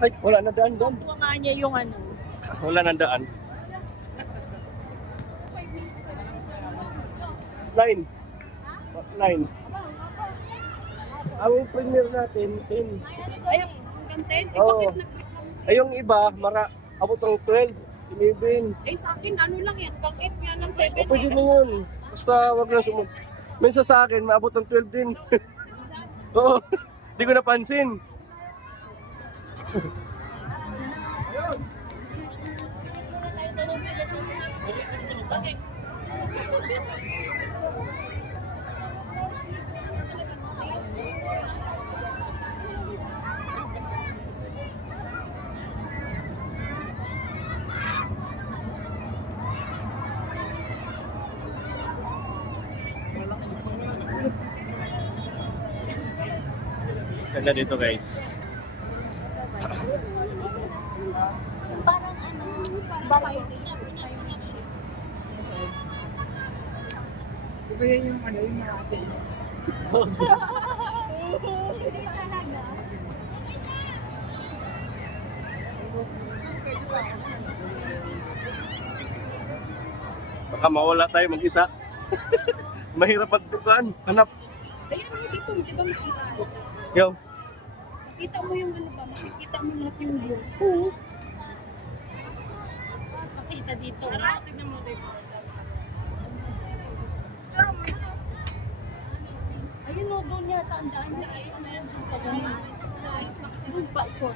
Ay, wala na daan doon. Kuha nga niya yung ano. Wala na daan. Line. Line. Ang premier natin, 10. Ay, hanggang 10? Eh, Oo. bakit na? Ay, yung iba, abot ng 12, 11. Eh, sa akin, ano lang yan, hanggang 8 nga ng 7. O, pwede na yun. Basta wag na sumunod. Minsan sa akin, maabot ng 12 din. Oo, di ko napansin. Ganda dito guys. Parang ano, parang Iba yan yung ano, yung marati. hindi talaga. Baka mawala tayo mag-isa. Mahirap pagtukan. Hanap. Ayun, ano dito, di ba makita? Yo. Kita mo yung ano ba, makikita mo lahat yung view. Oo. Makita dito. Tignan mo dito. Ayun o, doon yata ang daan na ayun na yan. Doon pa ito.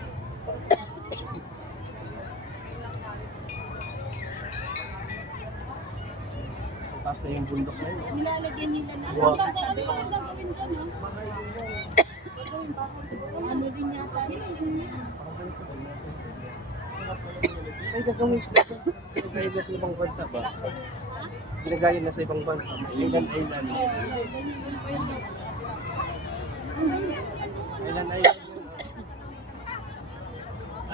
Taas na yung bundok na yun. Nilalagyan nila na. Wow. Ano ang gagawin dyan, ha? Ano din yata yun. Ay, gagawin sila ito. Ginagaya na sa ibang bansa ba? Ginagaya na sa ibang bansa. Island, island. Island, island.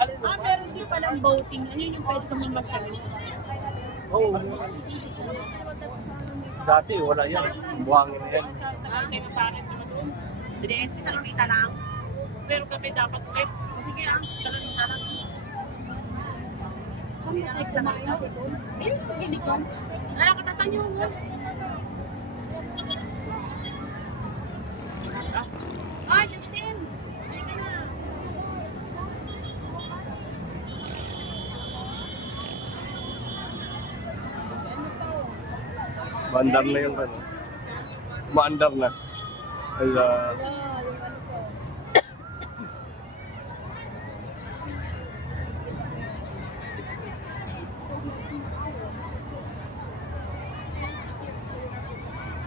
Ah, pero di palang boating. Ano yun yung pwede ka mamasyal? Oo. Dati wala yan. Buhangin na yan. Hindi, sa Lunita lang. Pero kami dapat ulit. O sige sa Lunita lang. Kami na sa Lunita. Eh, pagilikan. Wala ka tatanyo. Ah, Justin! Halika na. Maandar na yung ano. Maandar na. Ala.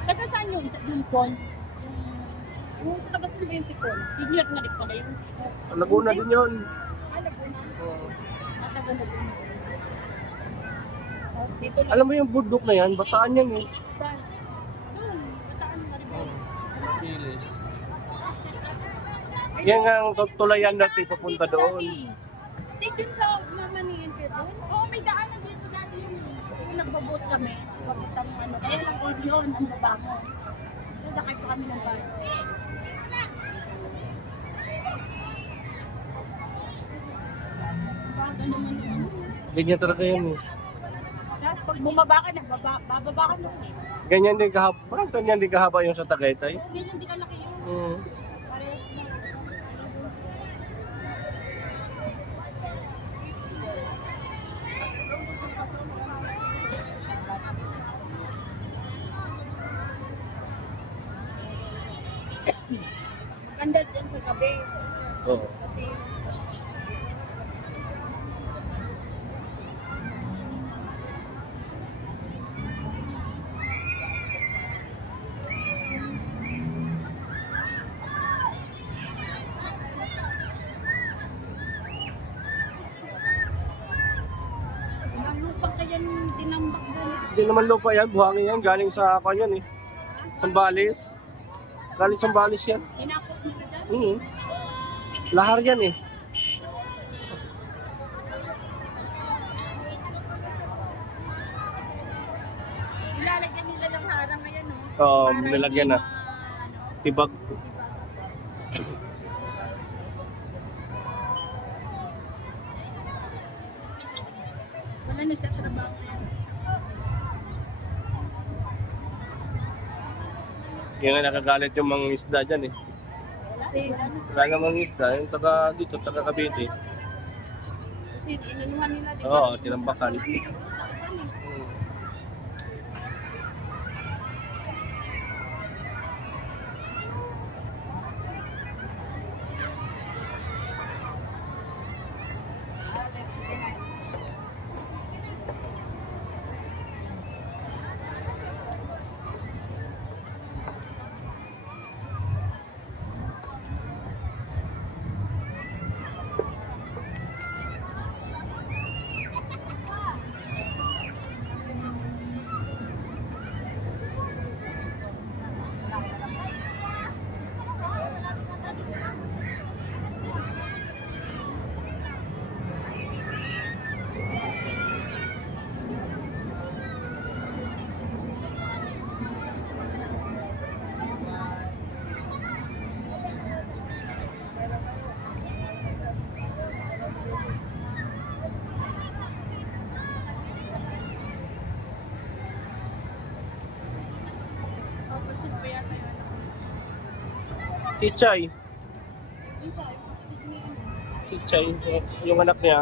Taga saan yung isa? Yung pond? Yung taga saan ba yung si Paul? Senior na rin pala yun. Laguna din yun. Ah, Laguna. Taga Laguna. Tapos dito lang. Alam mo yung bundok na yan, Bataan yan eh. Saan? Doon. Bataan Maribel. Pilis. Yan ang tulayan natin papunta doon. Hindi dun sa mama ni Enter doon. Oo, may daanan dito dati yun. Kung nagbabot kami, papuntang ano. Kaya lang all yun, ang babaks. Sasakay pa kami ng bus. Baga naman yun. Ganyan talaga yan eh. Tapos pag bumaba ka na, bababa ka na. Ganyan din kahaba. Parang ganyan din kahaba yung sa Tagaytay. Ganyan di kalaki yun. Hmm. Parehas na. Maganda dyan sa gabi. Oo. Kasi Pag kaya tinambak doon. Hindi naman lupa yan, buhangin yan. Galing sa kanyan eh. Sambales. Galing Sambales yan. Inakot nila dyan. Lahar yan eh. Ilalagyan nila ng harang ngayon, no? Oo, Para nilagyan hindi na. Tibag. Ay, nagtatrabaho yan. Yung nga nakagalit yung mga isda dyan eh. Kasi, Wala namang isda, yung taga dito, taga Cavite. kasi inanuhan nila. di ba? Oo, tinambakan. Tapos yun pa yata yung anak ko. Tichay. Isa, yung kapatid ni ano. Tichay, yung anak niya.